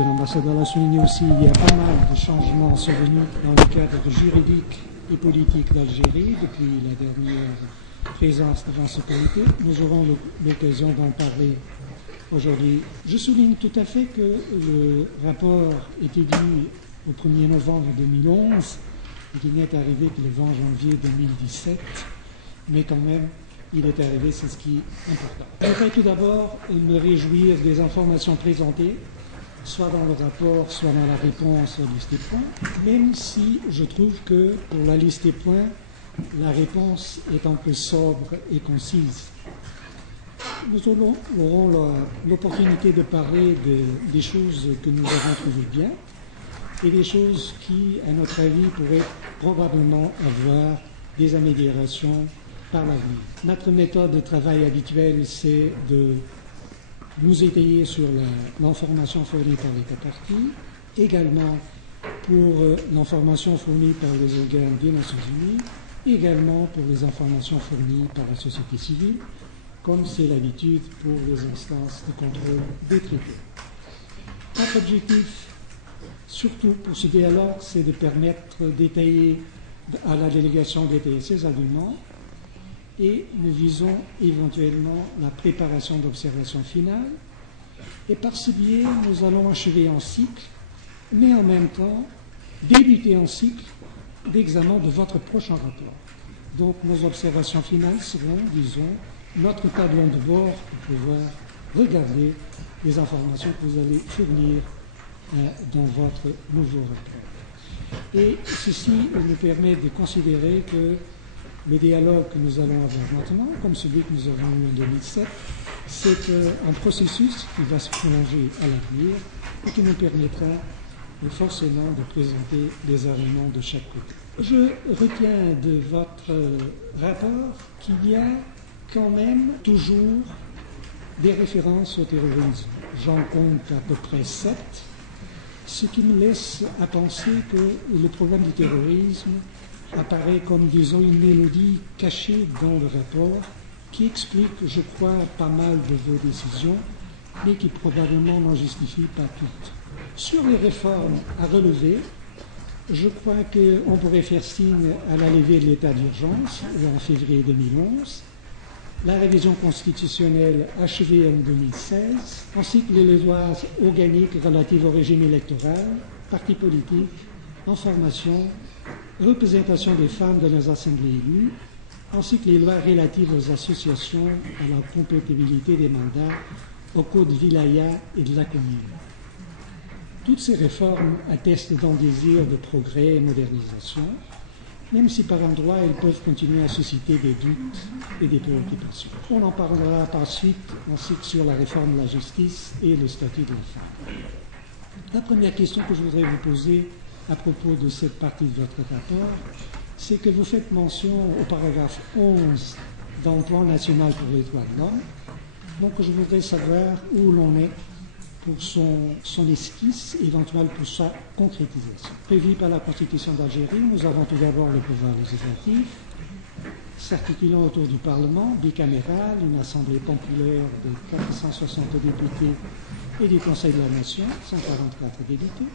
Monsieur l'ambassadeur l'a souligné aussi, il y a pas mal de changements survenus dans le cadre juridique et politique d'Algérie depuis la dernière présence devant ce comité. Nous aurons l'occasion d'en parler aujourd'hui. Je souligne tout à fait que le rapport était dû au 1er novembre 2011 et qu'il n'est arrivé que le 20 janvier 2017, mais quand même, il est arrivé, c'est ce qui est important. Je voudrais tout d'abord me réjouir des informations présentées, soit dans le rapport, soit dans la réponse à la liste des points, même si je trouve que pour la liste des points, la réponse est un peu sobre et concise. Nous aurons l'opportunité de parler des choses que nous avons trouvées bien et des choses qui, à notre avis, pourraient probablement avoir des améliorations par l'avenir. Notre méthode de travail habituelle, c'est de nous étayer sur l'information fournie par l'État parti, également pour l'information fournie par les organes des Nations Unies, également pour les informations fournies par la société civile, comme c'est l'habitude pour les instances de contrôle des traités. Notre objectif, surtout pour ce dialogue, c'est de permettre d'étayer à la délégation d'étayer ses arguments, et nous visons éventuellement la préparation d'observations finales. Et par ce biais, nous allons achever un cycle, mais en même temps débuter un cycle d'examen de votre prochain rapport. Donc nos observations finales seront, disons, notre tableau de bord pour pouvoir regarder les informations que vous allez fournir dans votre nouveau rapport. Et ceci nous permet de considérer que le dialogue que nous allons avoir maintenant, comme celui que nous avons eu en 2007, c'est un processus qui va se prolonger à l'avenir et qui nous permettra forcément de présenter des arguments de chaque côté. Je retiens de votre rapport qu'il y a quand même toujours des références au terrorisme. J'en compte à peu près 7, ce qui me laisse à penser que le problème du terrorisme apparaît comme, disons, une mélodie cachée dans le rapport qui explique, je crois, pas mal de vos décisions, mais qui probablement n'en justifie pas toutes. Sur les réformes à relever, je crois qu'on pourrait faire signe à la levée de l'état d'urgence en février 2011, la révision constitutionnelle achevée en 2016, ainsi que les lois organiques relatives au régime électoral, partis politiques, information, représentation des femmes dans les assemblées élues, ainsi que les lois relatives aux associations, à la compatibilité des mandats, au code wilaya et de la commune. Toutes ces réformes attestent d'un désir de progrès et modernisation, même si par endroits elles peuvent continuer à susciter des doutes et des préoccupations. On en parlera par suite, ainsi que sur la réforme de la justice et le statut de la femme. La première question que je voudrais vous poser à propos de cette partie de votre rapport, c'est que vous faites mention au paragraphe 11 d'un plan national pour les droits de l'homme. Donc je voudrais savoir où l'on est pour son esquisse éventuelle pour sa concrétisation. Prévu par la Constitution d'Algérie, nous avons tout d'abord le pouvoir législatif, s'articulant autour du Parlement bicaméral, une assemblée populaire de 460 députés et du Conseil de la Nation, 144 députés.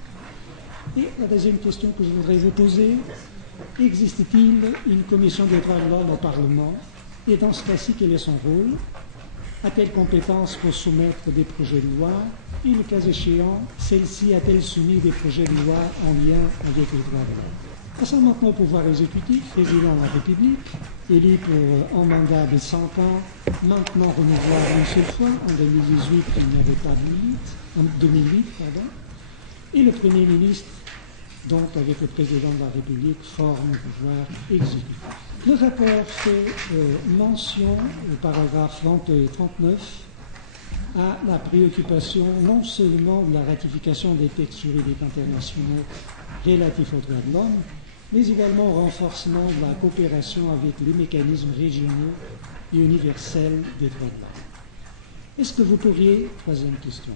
Et la deuxième question que je voudrais vous poser, existe-t-il une commission des droits de l'homme au Parlement? Et dans ce cas-ci, quel est son rôle? A-t-elle compétence pour soumettre des projets de loi? Et le cas échéant, celle-ci a-t-elle soumis des projets de loi en lien avec les droits de l'homme? Passons maintenant au pouvoir exécutif, président de la République, élu pour un mandat de 100 ans, maintenant renouvelable une seule fois, en 2018, il n'y avait pas de limite, en 2008, pardon. Et le Premier ministre, donc avec le président de la République, forme le pouvoir exécutif. Le rapport fait mention, au paragraphe 22 et 39, à la préoccupation non seulement de la ratification des textes juridiques internationaux relatifs aux droits de l'homme, mais également au renforcement de la coopération avec les mécanismes régionaux et universels des droits de l'homme. Est-ce que vous pourriez, troisième question,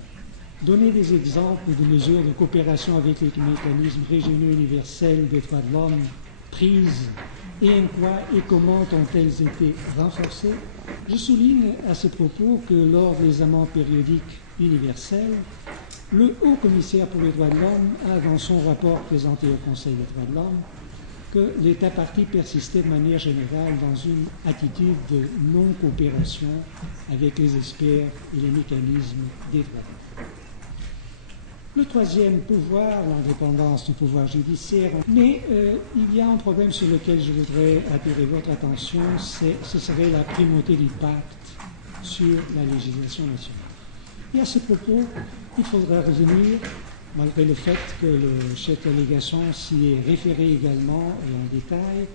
donner des exemples de mesures de coopération avec les mécanismes régionaux universels des droits de l'homme prises et en quoi et comment ont-elles été renforcées? Je souligne à ce propos que lors des amendes périodiques universelles, Le haut-commissaire pour les droits de l'homme a, dans son rapport présenté au Conseil des droits de l'homme, que l'État partie persistait de manière générale dans une attitude de non-coopération avec les experts et les mécanismes des droits de l'homme. Le troisième pouvoir, l'indépendance du pouvoir judiciaire, mais il y a un problème sur lequel je voudrais attirer votre attention, ce serait la primauté du pacte sur la législation nationale. Et à ce propos, il faudra revenir, malgré le fait que le chef de délégation s'y est référé également et en détail,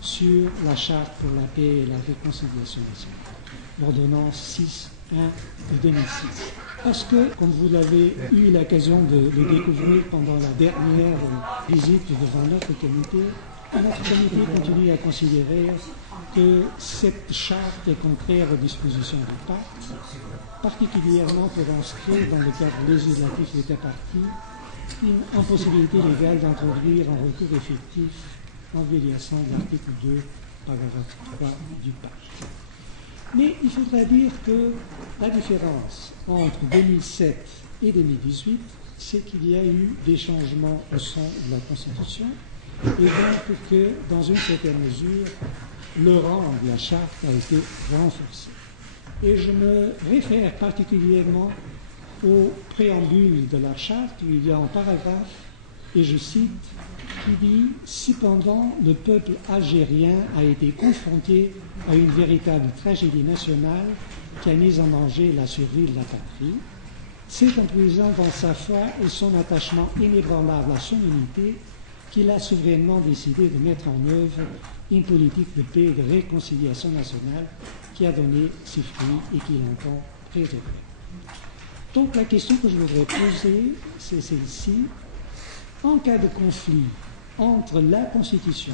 sur la Charte pour la paix et la réconciliation nationale, l'ordonnance 6.1 de 2006. Parce que, comme vous l'avez eu l'occasion de le découvrir pendant la dernière visite devant notre comité continue à considérer que cette charte est contraire aux dispositions du pacte, particulièrement pour inscrire dans le cadre législatif de l'État partie une impossibilité légale d'introduire un recours effectif en violation de l'article 2, paragraphe 3 du pacte. Mais il faudra dire que la différence entre 2007 et 2018, c'est qu'il y a eu des changements au sein de la Constitution, et donc que, dans une certaine mesure, le rang de la Charte a été renforcé. Et je me réfère particulièrement au préambule de la Charte, où il y a un paragraphe, et je cite, qui dit « Cependant, le peuple algérien a été confronté à une véritable tragédie nationale qui a mis en danger la survie de la patrie. C'est en puisant dans sa foi et son attachement inébranlable à son unité qu'il a souverainement décidé de mettre en œuvre une politique de paix et de réconciliation nationale qui a donné ses fruits et qu'il entend préserver. » Donc la question que je voudrais poser, c'est celle-ci. En cas de conflit entre la Constitution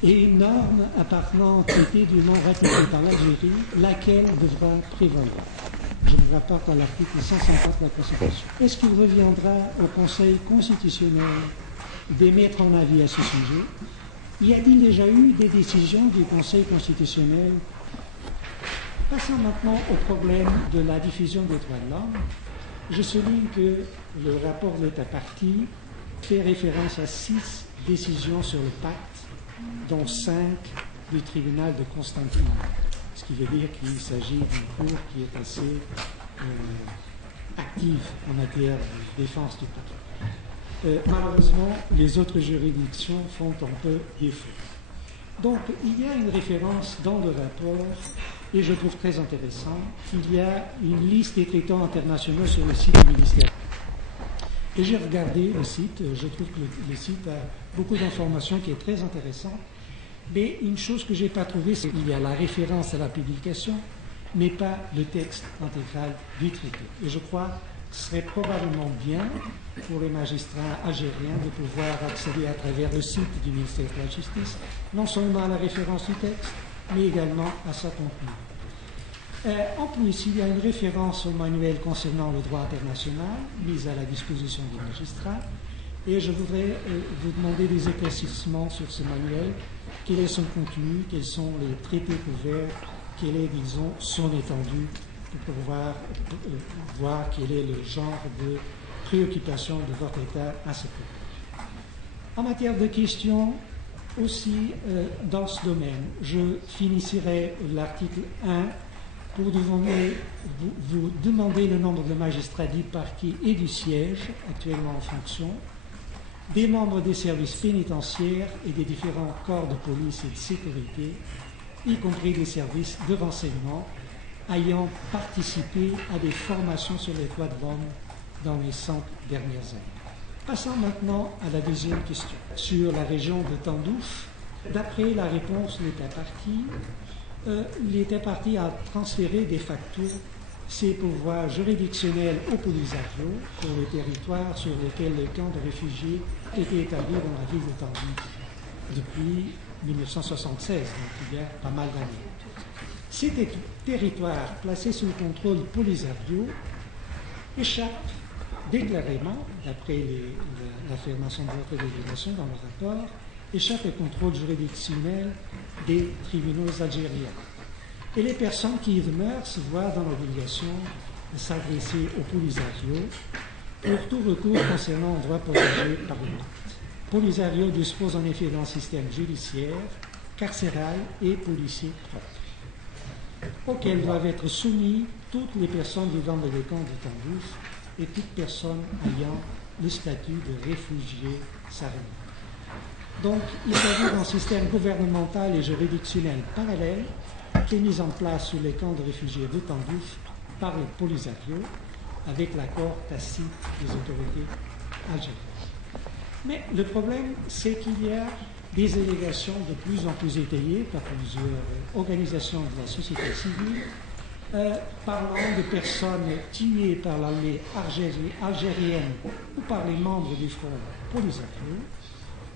et une norme appartenant au traité du non ratifié par l'Algérie, laquelle devra prévaloir? Je me rapporte à l'article 150 de la Constitution. Est-ce qu'il reviendra au Conseil constitutionnel d'émettre un avis à ce sujet? Y a-t-il déjà eu des décisions du Conseil constitutionnel? Passons maintenant au problème de la diffusion des droits de l'homme. Je souligne que le rapport de l'État partie fait référence à 6 décisions sur le pacte, dont 5 du tribunal de Constantine, ce qui veut dire qu'il s'agit d'une cour qui est assez active en matière de défense du pacte. Malheureusement, les autres juridictions font un peu défaut. Donc, il y a une référence dans le rapport, et je trouve très intéressant, il y a une liste des traités internationaux sur le site du ministère. Et j'ai regardé le site, je trouve que le site a beaucoup d'informations qui est très intéressant, mais une chose que je n'ai pas trouvée, c'est qu'il y a la référence à la publication, mais pas le texte intégral du traité. Et je crois que ce serait probablement bien pour les magistrats algériens de pouvoir accéder à travers le site du ministère de la Justice, non seulement à la référence du texte, mais également à sa contenu. En plus, il y a une référence au manuel concernant le droit international, mise à la disposition des magistrats, et je voudrais vous demander des éclaircissements sur ce manuel. Quel est son contenu, quels sont les traités couverts, quelle est, disons, son étendue, pour pouvoir voir quel est le genre de préoccupation de votre État à ce propos. En matière de questions, aussi dans ce domaine, je finirai l'article 1 pour vous demander le nombre de magistrats du parquet et du siège actuellement en fonction, des membres des services pénitentiaires et des différents corps de police et de sécurité, y compris des services de renseignement, ayant participé à des formations sur les droits de l'homme dans les 100 dernières années. Passons maintenant à la deuxième question. Sur la région de Tindouf, d'après la réponse de l'État partie, l'État partie a transféré de facto ses pouvoirs juridictionnels au Polisario pour le territoire sur lequel les camps de réfugiés étaient établis dans la ville de Tindouf depuis 1976, donc il y a pas mal d'années. Ces territoires placés sous le contrôle Polisario échappent déclarément, d'après l'affirmation de votre délégation dans le rapport, échappent au contrôle juridictionnel des tribunaux algériens. Et les personnes qui y demeurent se voient dans l'obligation de s'adresser au Polisario pour tout recours concernant un droit protégé par le pacte. Polisario dispose en effet d'un système judiciaire, carcéral et policier propre, auquel doivent être soumis toutes les personnes vivant dans les camps de Tindouf et toute personne ayant le statut de réfugié sahraoui. Donc, il s'agit d'un système gouvernemental et juridictionnel parallèle qui est mis en place sur les camps de réfugiés de Tindouf par le Polisario avec l'accord tacite des autorités algériennes. Mais le problème, c'est qu'il y a des allégations de plus en plus étayées par plusieurs organisations de la société civile parlant de personnes tuées par l'armée algérienne ou par les membres du Front Polisario,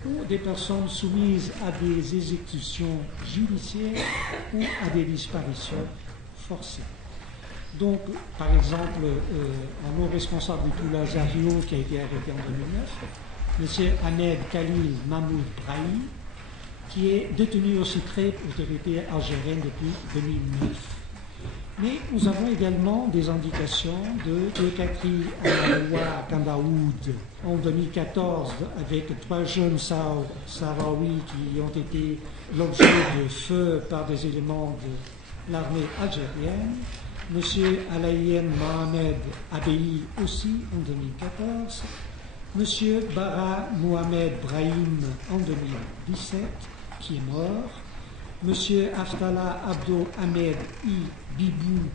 ou des personnes soumises à des exécutions judiciaires ou à des disparitions forcées. Donc, par exemple, un haut responsable du Polisario qui a été arrêté en 2009, M. Ahmed Khalil Mahmoud Brahim, qui est détenu au secret autorité algérienne depuis 2009. Mais nous avons également des indications de Kakri Alaoua Kandaoud en 2014 avec 3 jeunes Sahraouis qui ont été l'objet de feux par des éléments de l'armée algérienne. M. Alayen Mohamed Abei aussi en 2014. M. Bara Mohamed Brahim en 2017 qui est mort. M. Aftala Abdo Ahmed I. Bibou,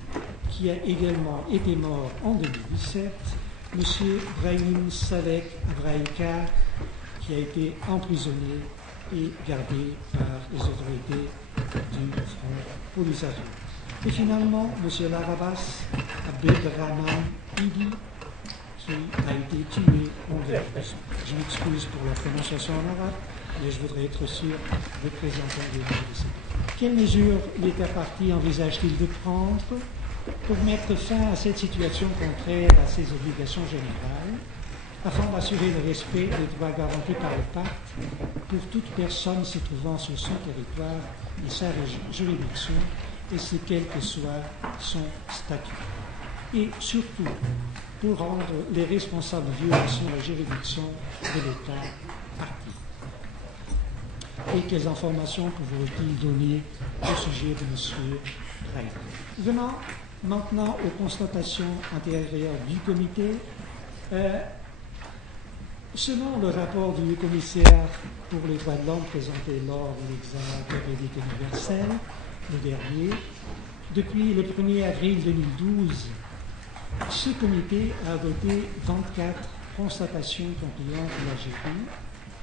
qui a également été mort en 2017, M. Brahim Salek Abraïka, qui a été emprisonné et gardé par les autorités du Front Polisario. Et finalement, M. Larabas Abdelrahman Idi, qui a été tué en 2012. Je m'excuse pour la prononciation en arabe, mais je voudrais être sûr de présenter les mesures. Quelles mesures l'État parti envisage-t-il de prendre pour mettre fin à cette situation contraire à ses obligations générales, afin d'assurer le respect des droits garantis par le pacte pour toute personne se trouvant sur son territoire et sa juridiction, et ce quel que soit son statut. Et surtout, pour rendre les responsables de violation de la juridiction de l'État parti. Et quelles informations pouvez-vous donner au sujet de M. Brahim? Venons maintenant aux constatations antérieures du comité. Selon le rapport du commissaire pour les droits de l'homme présenté lors de l'examen périodique universel, le dernier, depuis le 1er avril 2012, ce comité a adopté 24 constatations concluant que l'Algérie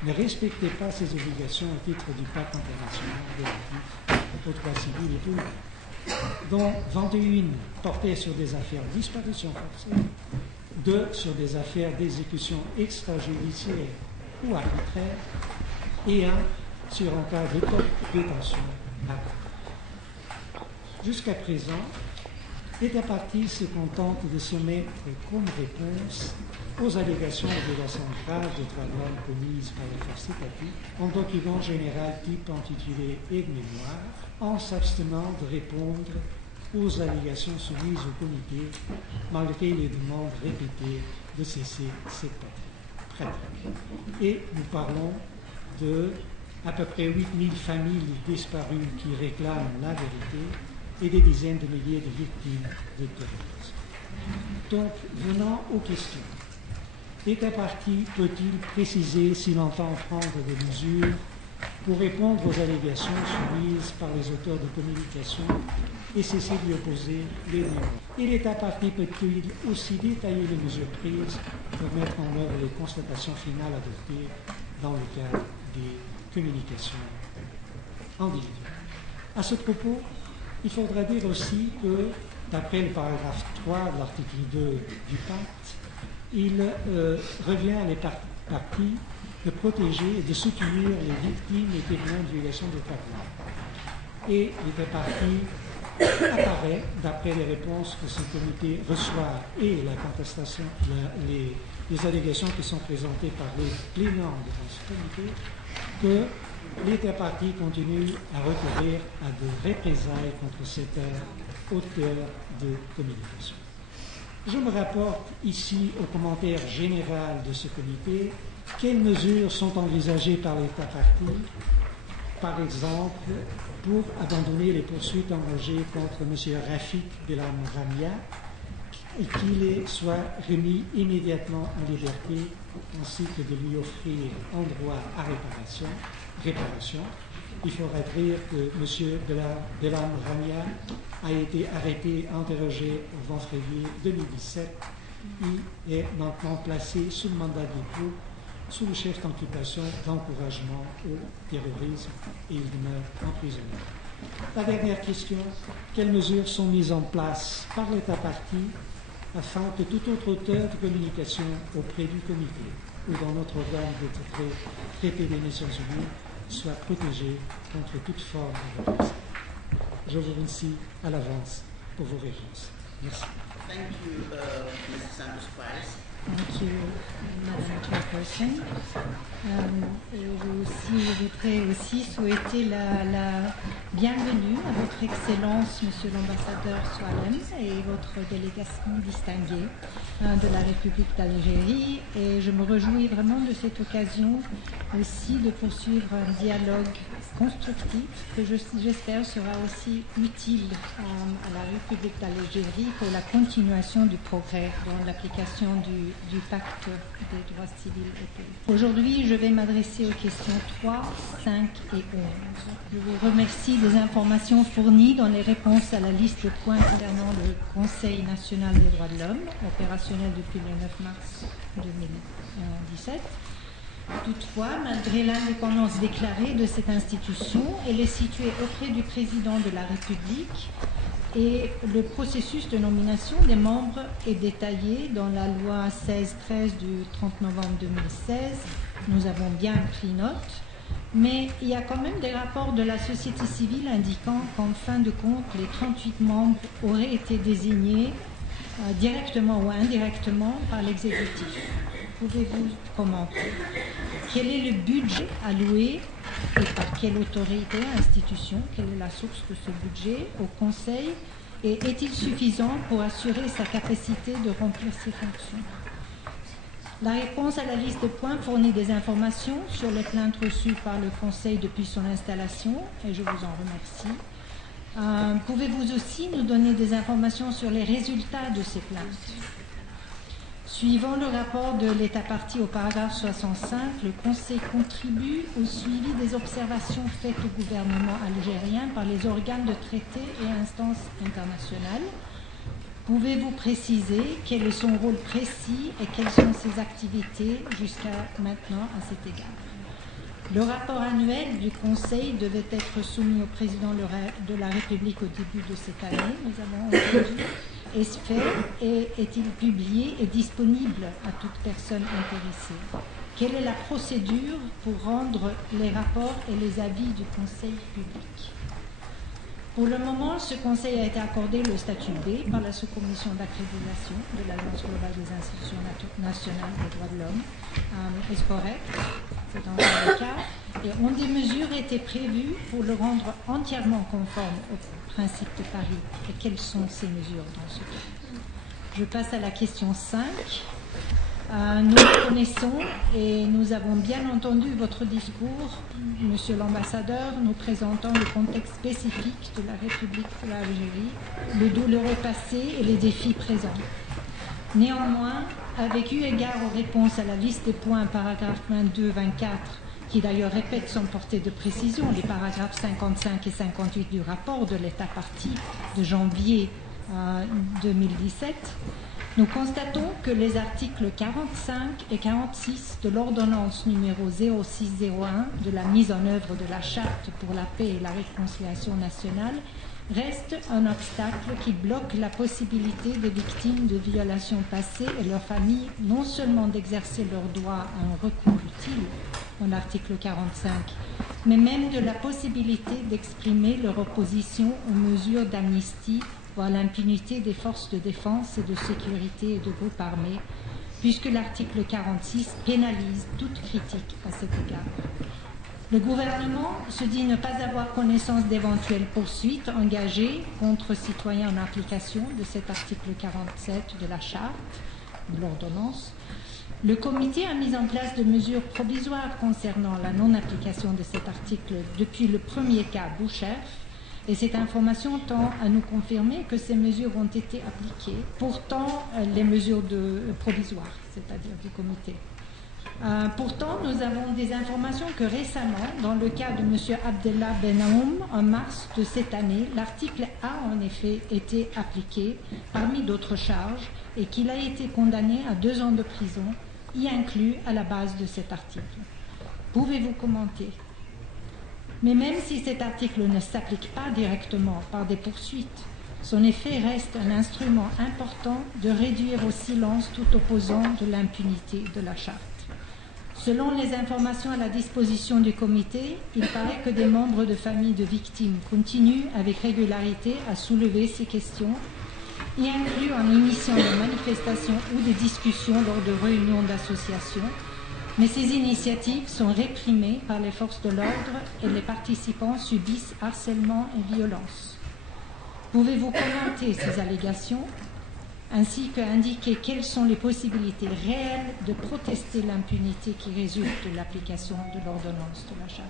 ne respectait pas ses obligations au titre du pacte international relatif aux droits civils et politiques, dont 21 portaient sur des affaires de disparition forcée, 2 sur des affaires d'exécution extrajudiciaire ou arbitraire, et 1 sur un cas de détention arbitraire. Jusqu'à présent, l'État parti se contente de se mettre comme réponse aux allégations de violations graves des droits de l'homme commises par les forces étatiques en document général type intitulé Aide-mémoire, en s'abstenant de répondre aux allégations soumises au comité, malgré les demandes répétées de cesser cette pratique. Et nous parlons de à peu près 8000 familles disparues qui réclament la vérité et des dizaines de milliers de victimes de terrorisme. Donc, venons aux questions. L'État parti peut-il préciser s'il entend prendre des mesures pour répondre aux allégations soumises par les auteurs de communication et cesser d'y opposer les démons? Et l'État parti peut-il aussi détailler les mesures prises pour mettre en œuvre les constatations finales adoptées dans le cadre des communications individuelles? À ce propos, il faudra dire aussi que, d'après le paragraphe 3 de l'article 2 du pacte, il revient à les parties de protéger et de soutenir les victimes et témoins de violation des droits de l'homme. Et l'État parti apparaît, d'après les réponses que ce comité reçoit et la contestation, les allégations qui sont présentées par les plénants devant ce comité, que l'État parti continue à recourir à de représailles contre cet auteur de communication. Je me rapporte ici au commentaire général de ce comité. Quelles mesures sont envisagées par l'État parti, par exemple, pour abandonner les poursuites engagées contre M. Rafik Belam Ramia et qu'il soit remis immédiatement en liberté, ainsi que de lui offrir un droit à réparation. Il faudra dire que M. Belam Ramia a été arrêté, interrogé au 20 février 2017. Il est maintenant placé sous le mandat de dépôt, sous le chef d'inculpation d'encouragement au terrorisme, et il demeure emprisonné. La dernière question, quelles mesures sont mises en place par l'État parti afin que tout autre auteur de communication auprès du comité ou dans notre organe de traité des Nations Unies soit protégé contre toute forme de représailles? Je vous remercie à l'avance pour vos réponses. Merci. Thank you, Mrs. Sanders-Price. Thank you, Madame Chairperson. Je voudrais aussi souhaiter la bienvenue à votre Excellence, Monsieur l'ambassadeur Soalem, et votre délégation distinguée de la République d'Algérie. Et je me réjouis vraiment de cette occasion aussi de poursuivre un dialogue constructif que j'espère sera aussi utile à la République d'Algérie pour la continuation du progrès dans l'application du pacte des droits civils et politiques. Aujourd'hui, je vais m'adresser aux questions 3, 5 et 11. Je vous remercie des informations fournies dans les réponses à la liste de points concernant le Conseil national des droits de l'homme, opérationnel depuis le 9 mars 2017. Toutefois, malgré l'indépendance déclarée de cette institution, elle est située auprès du président de la République et le processus de nomination des membres est détaillé dans la loi 1613 du 30 novembre 2016. Nous avons bien pris note, mais il y a quand même des rapports de la société civile indiquant qu'en fin de compte, les 38 membres auraient été désignés directement ou indirectement par l'exécutif. Pouvez-vous commenter? Quel est le budget alloué et par quelle autorité, institution? Quelle est la source de ce budget au Conseil? Et est-il suffisant pour assurer sa capacité de remplir ses fonctions? La réponse à la liste de points fournit des informations sur les plaintes reçues par le Conseil depuis son installation, et je vous en remercie. Pouvez-vous aussi nous donner des informations sur les résultats de ces plaintes? Suivant le rapport de l'État parti au paragraphe 65, le Conseil contribue au suivi des observations faites au gouvernement algérien par les organes de traité et instances internationales. Pouvez-vous préciser quel est son rôle précis et quelles sont ses activités jusqu'à maintenant à cet égard? Le rapport annuel du Conseil devait être soumis au président de la République au début de cette année, nous avons entendu. Est-ce fait et est-il publié et disponible à toute personne intéressée? Quelle est la procédure pour rendre les rapports et les avis du Conseil public? Pour le moment, ce Conseil a été accordé le statut B par la sous-commission d'accréditation de l'Alliance globale des institutions nationales des droits de l'homme. Est-ce correct? C'est dans le cas. Et ont des mesures été prévues pour le rendre entièrement conforme au principe de Paris? Et quelles sont ces mesures dans ce cas? Je passe à la question 5. Nous connaissons et nous avons bien entendu votre discours, Monsieur l'ambassadeur, nous présentant le contexte spécifique de la République de l'Algérie, le douloureux passé et les défis présents. Néanmoins, avec eu égard aux réponses à la liste des points, paragraphes 22-24, qui d'ailleurs répète sans portée de précision les paragraphes 55 et 58 du rapport de l'État parti de janvier 2017, nous constatons que les articles 45 et 46 de l'ordonnance numéro 0601 de la mise en œuvre de la Charte pour la paix et la réconciliation nationale restent un obstacle qui bloque la possibilité des victimes de violations passées et leurs familles non seulement d'exercer leur droit à un recours utile en article 45, mais même de la possibilité d'exprimer leur opposition aux mesures d'amnistie ou à l'impunité des forces de défense et de sécurité et de groupes armés, puisque l'article 46 pénalise toute critique à cet égard. Le gouvernement se dit ne pas avoir connaissance d'éventuelles poursuites engagées contre citoyens en application de cet article 47 de la Charte, de l'ordonnance. Le comité a mis en place de mesures provisoires concernant la non-application de cet article depuis le premier cas Boucherf, et cette information tend à nous confirmer que ces mesures ont été appliquées. Pourtant, les mesures provisoires, c'est-à-dire du comité. Pourtant, nous avons des informations que récemment, dans le cas de M. Abdellah Benaoum, en mars de cette année, l'article a en effet été appliqué parmi d'autres charges et qu'il a été condamné à 2 ans de prison, y inclus à la base de cet article. Pouvez-vous commenter? Mais même si cet article ne s'applique pas directement par des poursuites, son effet reste un instrument important de réduire au silence tout opposant de l'impunité de la Charte. Selon les informations à la disposition du comité, il paraît que des membres de familles de victimes continuent avec régularité à soulever ces questions, y inclus en initiant des manifestations ou des discussions lors de réunions d'associations, mais ces initiatives sont réprimées par les forces de l'ordre et les participants subissent harcèlement et violence. Pouvez-vous commenter ces allégations ainsi qu'indiquer quelles sont les possibilités réelles de protester l'impunité qui résulte de l'application de l'ordonnance de la Charte?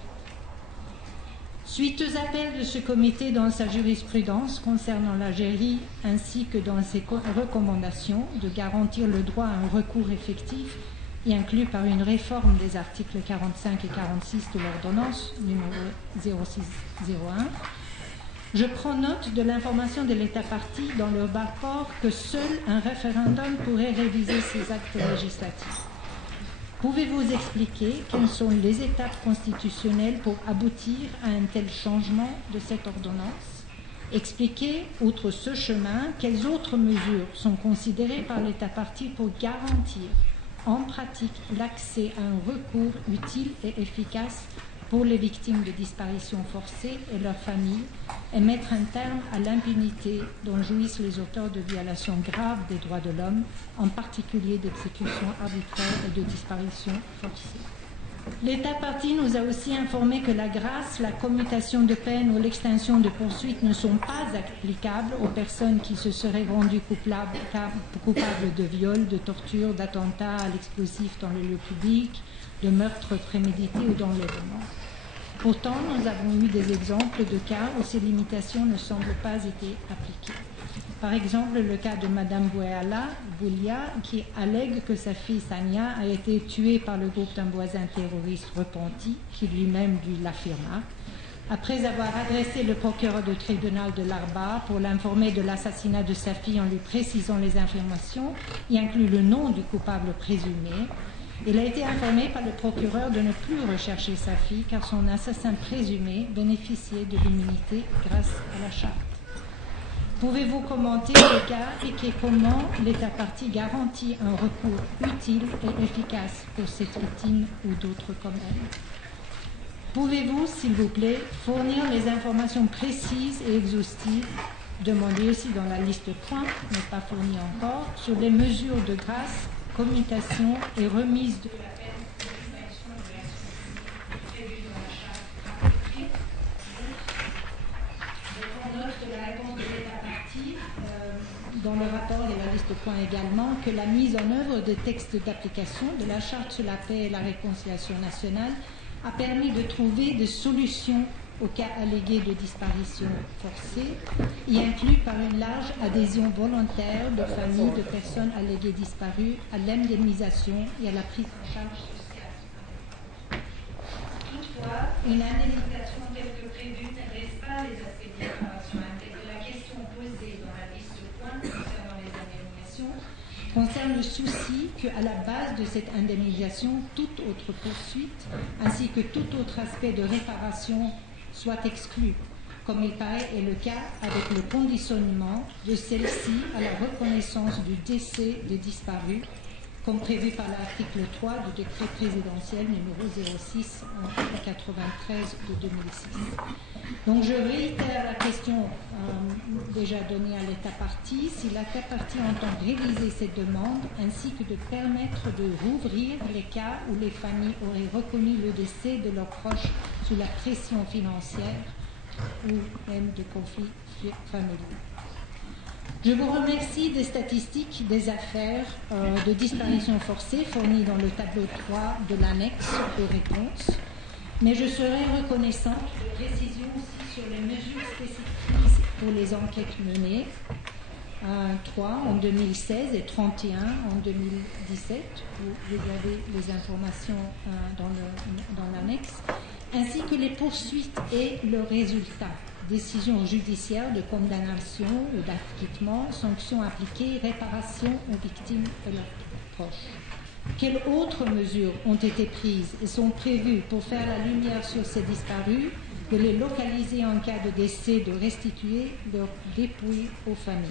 Suite aux appels de ce comité dans sa jurisprudence concernant l'Algérie ainsi que dans ses recommandations de garantir le droit à un recours effectif, y inclus par une réforme des articles 45 et 46 de l'ordonnance numéro 0601, je prends note de l'information de l'État partie dans le rapport que seul un référendum pourrait réviser ces actes législatifs. Pouvez-vous expliquer quelles sont les étapes constitutionnelles pour aboutir à un tel changement de cette ordonnance? Expliquer, outre ce chemin, quelles autres mesures sont considérées par l'État partie pour garantir en pratique l'accès à un recours utile et efficace pour les victimes de disparitions forcées et leurs familles et mettre un terme à l'impunité dont jouissent les auteurs de violations graves des droits de l'homme, en particulier d'exécutions arbitraires et de disparitions forcées. L'État partie nous a aussi informé que la grâce, la commutation de peine ou l'extinction de poursuites ne sont pas applicables aux personnes qui se seraient rendues coupables de viol, de torture, d'attentat à l'explosif dans le lieu public, de meurtre prémédité ou d'enlèvement. Pourtant, nous avons eu des exemples de cas où ces limitations ne semblent pas été appliquées. Par exemple, le cas de Mme Boulia, qui allègue que sa fille Sania a été tuée par le groupe d'un voisin terroriste repenti, qui lui-même lui l'affirma. Après avoir adressé le procureur du tribunal de l'Arba pour l'informer de l'assassinat de sa fille en lui précisant les informations, y inclut le nom du coupable présumé, il a été informé par le procureur de ne plus rechercher sa fille car son assassin présumé bénéficiait de l'immunité grâce à la Charte. Pouvez-vous commenter le cas et comment l'État partie garantit un recours utile et efficace pour cette victime ou d'autres comme elle? Pouvez-vous, s'il vous plaît, fournir les informations précises et exhaustives demandées aussi dans la liste de points, mais pas fournies encore, sur les mesures de grâce, commutation et remise de la peine de l'extinction de l'action prévue dans la Charte appliquée? Je prends note de la réponse de l'État partie dans le rapport et la liste de points également que la mise en œuvre des textes d'application de la Charte sur la paix et la réconciliation nationale a permis de trouver des solutions aux cas allégués de disparition forcée, y inclus par une large adhésion volontaire de familles de personnes alléguées disparues à l'indemnisation et à la prise en charge sociale. Toutefois, une indemnisation telle que prévue n'adresse pas les aspects de réparation intègre. La question posée dans la liste de points concernant les indemnisations concerne le souci qu'à la base de cette indemnisation, toute autre poursuite, ainsi que tout autre aspect de réparation soit exclu, comme il paraît est le cas avec le conditionnement de celle-ci à la reconnaissance du décès des disparus comme prévu par l'article 3 du décret présidentiel numéro 06-93 de 2006. Donc je réitère la question déjà donnée à l'État partie, si l'État partie entend réviser cette demande ainsi que de permettre de rouvrir les cas où les familles auraient reconnu le décès de leurs proches sous la pression financière ou même de conflits familiaux. Je vous remercie des statistiques des affaires de disparition forcée fournies dans le tableau 3 de l'annexe aux réponses, mais je serai reconnaissante de précision aussi sur les mesures spécifiques pour les enquêtes menées, 3 en 2016 et 31 en 2017, où vous avez les informations dans l'annexe, ainsi que les poursuites et leurs résultats. Décisions judiciaires de condamnation ou d'acquittement, sanctions appliquées, réparations aux victimes et leurs proches. Quelles autres mesures ont été prises et sont prévues pour faire la lumière sur ces disparus, de les localiser en cas de décès, de restituer leurs dépouilles aux familles?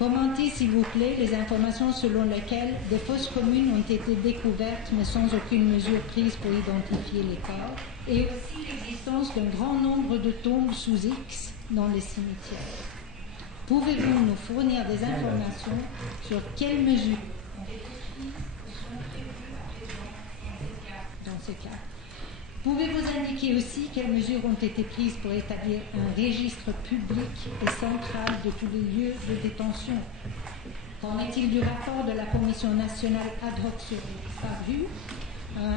Commentez, s'il vous plaît, les informations selon lesquelles des fosses communes ont été découvertes mais sans aucune mesure prise pour identifier les corps, et aussi l'existence d'un grand nombre de tombes sous X dans les cimetières. Pouvez-vous nous fournir des informations sur quelles mesures ont été prises sont prévues dans ces cas? Pouvez-vous indiquer aussi quelles mesures ont été prises pour établir un registre public et central de tous les lieux de détention? Qu'en est-il du rapport de la Commission nationale ad hoc sur les disparus?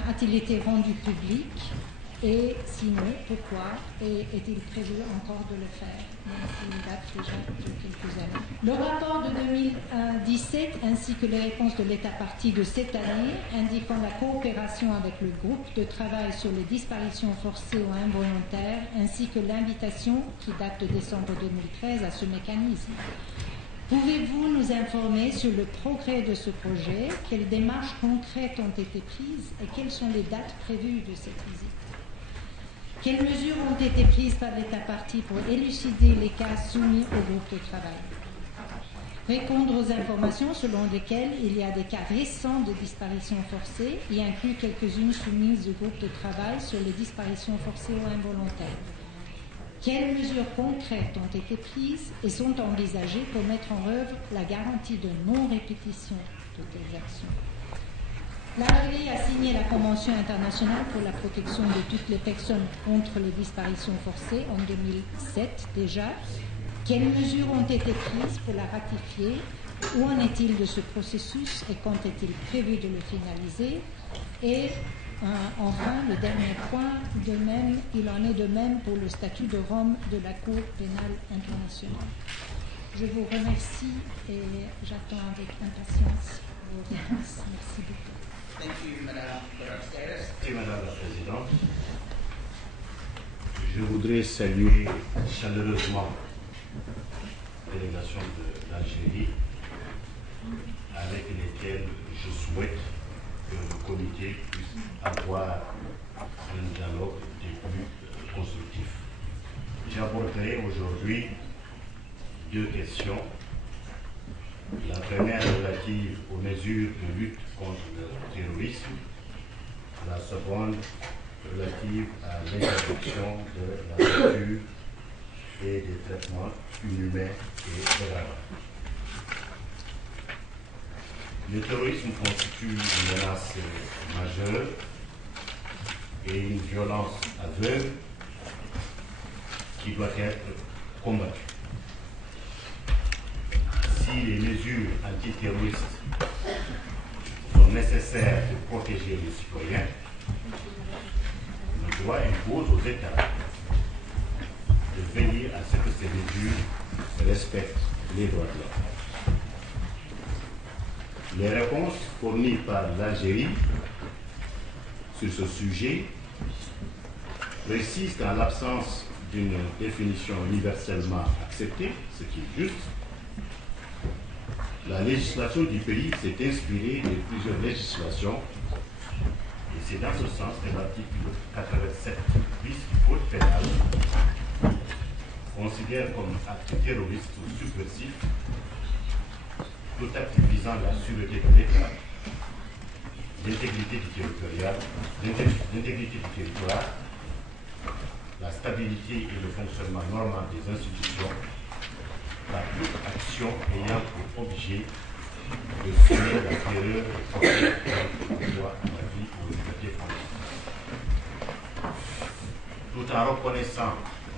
A-t-il été rendu public? Et sinon, pourquoi est-il prévu encore de le faire, même s'il date déjà de quelques années? Le rapport de 2017 ainsi que les réponses de l'État partie de cette année indiquant la coopération avec le groupe de travail sur les disparitions forcées ou involontaires ainsi que l'invitation qui date de décembre 2013 à ce mécanisme. Pouvez-vous nous informer sur le progrès de ce projet? Quelles démarches concrètes ont été prises et quelles sont les dates prévues de cette visite? Quelles mesures ont été prises par l'État partie pour élucider les cas soumis au groupe de travail? Répondre aux informations selon lesquelles il y a des cas récents de disparitions forcées, y inclut quelques-unes soumises au groupe de travail sur les disparitions forcées ou involontaires. Quelles mesures concrètes ont été prises et sont envisagées pour mettre en œuvre la garantie de non-répétition de telles actions? L'Algérie a signé la Convention internationale pour la protection de toutes les personnes contre les disparitions forcées en 2007 déjà. Quelles mesures ont été prises pour la ratifier? Où en est-il de ce processus et quand est-il prévu de le finaliser? Et enfin, le dernier point, il en est de même pour le statut de Rome de la Cour pénale internationale. Je vous remercie et j'attends avec impatience vos réponses. Merci beaucoup. Thank you, Madame Upstairs. Merci, Madame la Présidente. Je voudrais saluer chaleureusement la délégation de l'Algérie avec lesquelles je souhaite que le comité puisse avoir un dialogue des plus constructifs. J'aborderai aujourd'hui deux questions. La première relative aux mesures de lutte contre le terrorisme, la seconde relative à l'interdiction de la torture et des traitements inhumains et dégradants. Le terrorisme constitue une menace majeure et une violence aveugle qui doit être combattue. Si les mesures antiterroristes sont nécessaires pour protéger les citoyens, le droit impose aux États de veiller à ce que ces mesures respectent les droits de l'homme. Les réponses fournies par l'Algérie sur ce sujet précisent qu'en l'absence d'une définition universellement acceptée, ce qui est juste, la législation du pays s'est inspirée de plusieurs législations et c'est dans ce sens que l'article 87 bis du Code pénal considère comme acte terroriste ou subversif tout acte visant la sûreté de l'État l'intégrité du territoire, la stabilité et le fonctionnement normal des institutions, par toute action ayant pour objet de semer la terreur et porter le droit à la vie et aux libertés fondamentales. Tout en reconnaissant,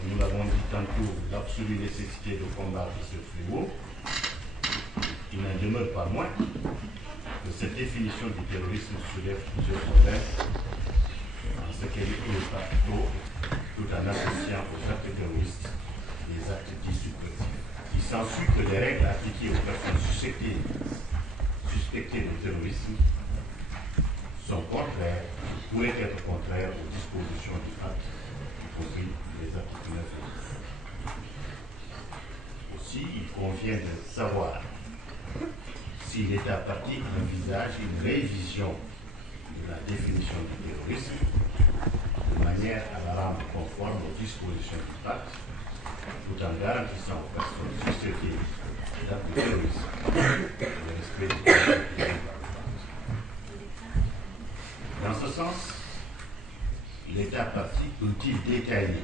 nous l'avons dit tantôt, l'absolue nécessité de combattre ce fléau, il n'en demeure pas moins que cette définition du terrorisme soulève plusieurs problèmes en ce qu'elle est partout, tout en associant aux actes terroristes des actes dits subversifs. Il s'ensuit que les règles appliquées aux personnes suspectées de terrorisme sont contraires, pourraient être contraires aux dispositions du acte, y compris les articles 9 et 10. Aussi, il convient de savoir si l'État partie envisage une révision de la définition du terrorisme de manière à la rendre conforme aux dispositions du pacte, tout en garantissant aux personnes susceptibles d'actes de terrorisme le respect des droits. Dans ce sens, l'État parti peut-il détailler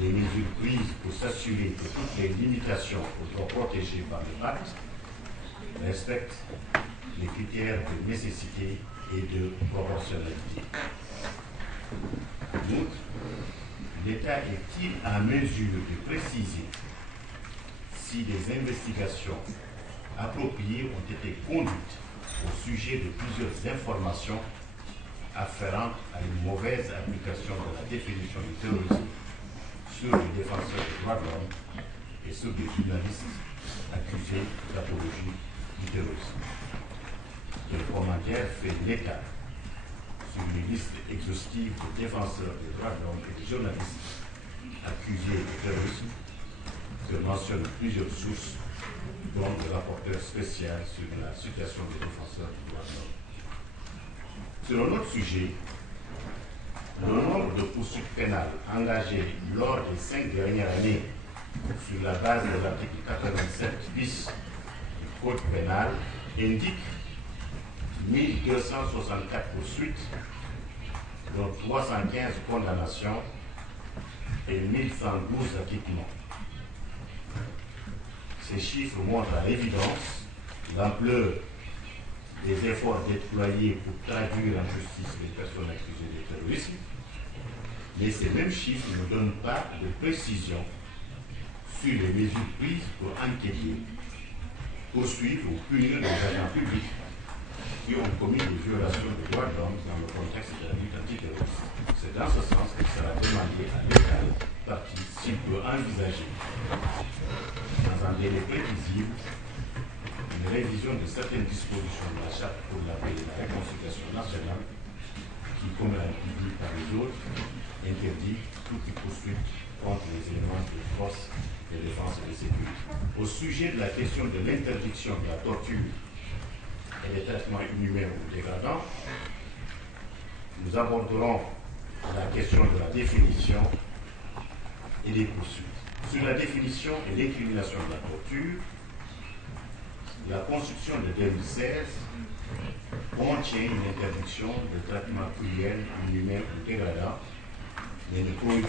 les mesures prises pour s'assurer que toutes les limitations aux droits protégés par le pacte respectent les critères de nécessité et de proportionnalité. En outre, l'État est-il en mesure de préciser si des investigations appropriées ont été conduites au sujet de plusieurs informations afférentes à une mauvaise application de la définition du terrorisme sur les défenseurs des droits de l'homme et sur des journalistes accusés d'apologie du terrorisme. Quel commentaire fait l'État sur une liste exhaustive de défenseurs des droits de l'homme et des journalistes accusés de terrorisme que mentionnent plusieurs sources, dont le rapporteur spécial sur la situation des défenseurs des droits de l'homme. Sur un autre sujet, le nombre de poursuites pénales engagées lors des 5 dernières années sur la base de l'article 87 bis du Code pénal indique 1264 poursuites, dont 315 condamnations et 1112 acquittements. Ces chiffres montrent à l'évidence l'ampleur des efforts déployés pour traduire en justice les personnes accusées de terrorisme, mais ces mêmes chiffres ne donnent pas de précision sur les mesures prises pour enquêter, poursuivre ou punir les agents publics qui ont commis des violations des droits de l'homme dans le contexte de la lutte antiterroriste. C'est dans ce sens qu'il sera demandé à l'État parti s'il peut envisager, dans un délai prévisible, une révision de certaines dispositions de la Charte pour la paix et la réconciliation nationale qui, comme l'a dit par les autres, interdit toute poursuite contre les éléments de force de défense et de sécurité. Au sujet de la question de l'interdiction de la torture et des traitements inhumains ou dégradants, nous aborderons la question de la définition et des poursuites. Sur la définition et l'incrimination de la torture, la Constitution de 2016 contient une interdiction de traitement cruel, inhumain ou dégradant, mais ne prohibe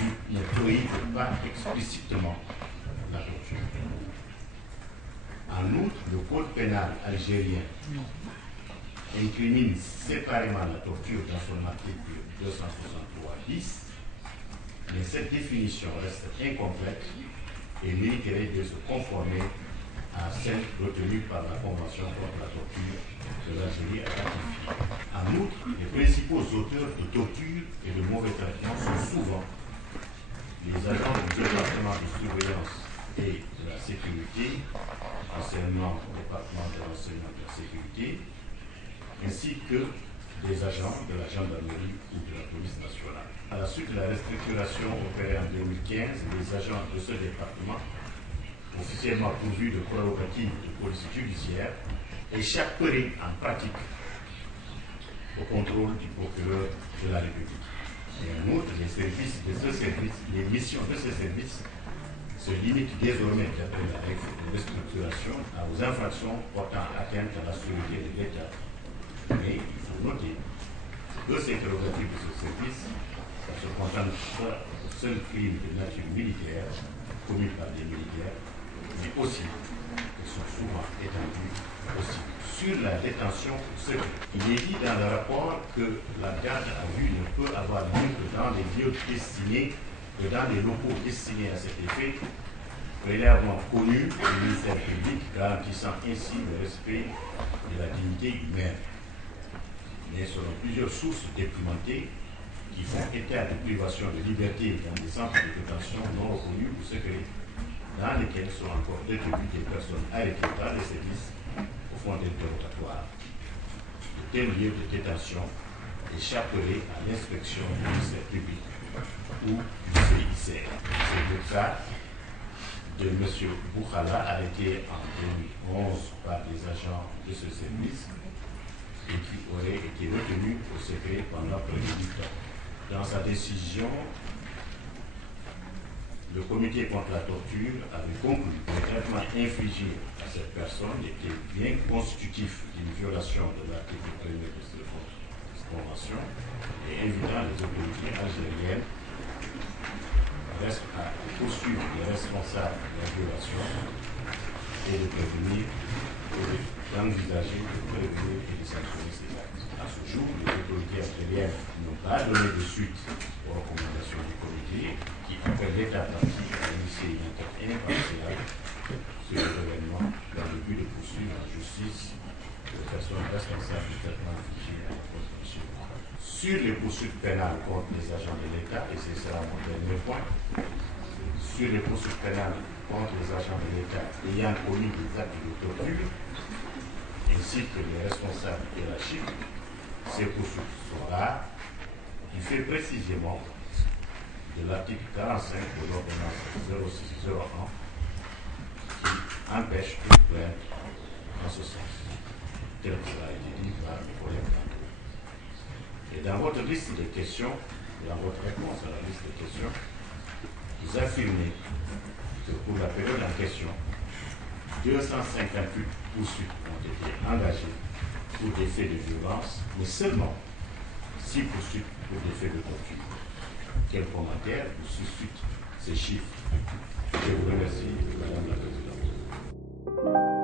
pas explicitement la torture. En outre, le Code pénal algérien incrimine séparément la torture dans son article 263 bis, mais cette définition reste incomplète et mériterait de se conformer à celle retenue par la Convention contre la torture que l'Algérie a ratifiée. En outre, les principaux auteurs de torture et de mauvais traitements sont souvent les agents du département de surveillance et de la sécurité, anciennement au département de l'enseignement de la sécurité, ainsi que des agents de la gendarmerie ou de la police nationale. À la suite de la restructuration opérée en 2015, les agents de ce département, officiellement pourvus de prérogatives de police judiciaire, échapperaient en pratique au contrôle du procureur de la République. Et en outre, les missions de ce service se limitent désormais, d'après la règle de restructuration, aux infractions portant atteinte à la sûreté de l'État. Mais il faut de noter que ces prérogatives de ce service ne se contentent pas au seul crime de nature militaire commis par des militaires, mais aussi qu'ils sont souvent étendus aussi sur la détention secrète. Il est dit dans le rapport que la garde à vue ne peut avoir lieu que dans des lieux destinés, que dans des locaux destinés à cet effet, préalablement connus du ministère public, garantissant ainsi le respect de la dignité humaine. Mais selon plusieurs sources documentées qui font état de privation de liberté dans des centres de détention non reconnus ou secrets, dans lesquels sont encore détenues des personnes arrêtées par les services au fond d'interrogatoire. De tels lieux de détention échapperaient à l'inspection du ministère public ou du CICR. C'est le cas de M. Boukhala, arrêté en 2011 par les agents de ce service et qui aurait été retenu au secret pendant près de 8 ans. Dans sa décision, le comité contre la torture avait conclu que le traitement infligé à cette personne était bien constitutif d'une violation de l'article 1er de cette convention et invitant les autorités algériennes à poursuivre les responsables de la violation et de prévenir et d'envisager de prévenir et de sanctionner ces actes. À ce jour, les autorités algériennes n'ont pas donné de suite aux recommandations du comité qui appelle l'État parti à initier une enquête impartiale sur les événements dans le but de poursuivre en justice les personnes responsables du traitement infligé à la Constitution. Sur les poursuites pénales contre les agents de l'État, et ce sera mon dernier point, sur les poursuites pénales contre les agents de l'État ayant commis des actes de torture, ainsi que les responsables hiérarchiques, ces poursuites sont rares, du fait précisément de l'article 45 de l'ordonnance 0601 qui empêche toute plainte en ce sens, tel que cela a été dit par le collègue. Et dans votre liste de questions, dans votre réponse à la liste de questions, vous affirmez que pour la période en question, 258 poursuites ont été engagées pour des faits de violence, mais seulement 6 poursuites pour des faits de torture. Quel commentaire vous suscite ces chiffres? Je vous remercie, Madame la Présidente.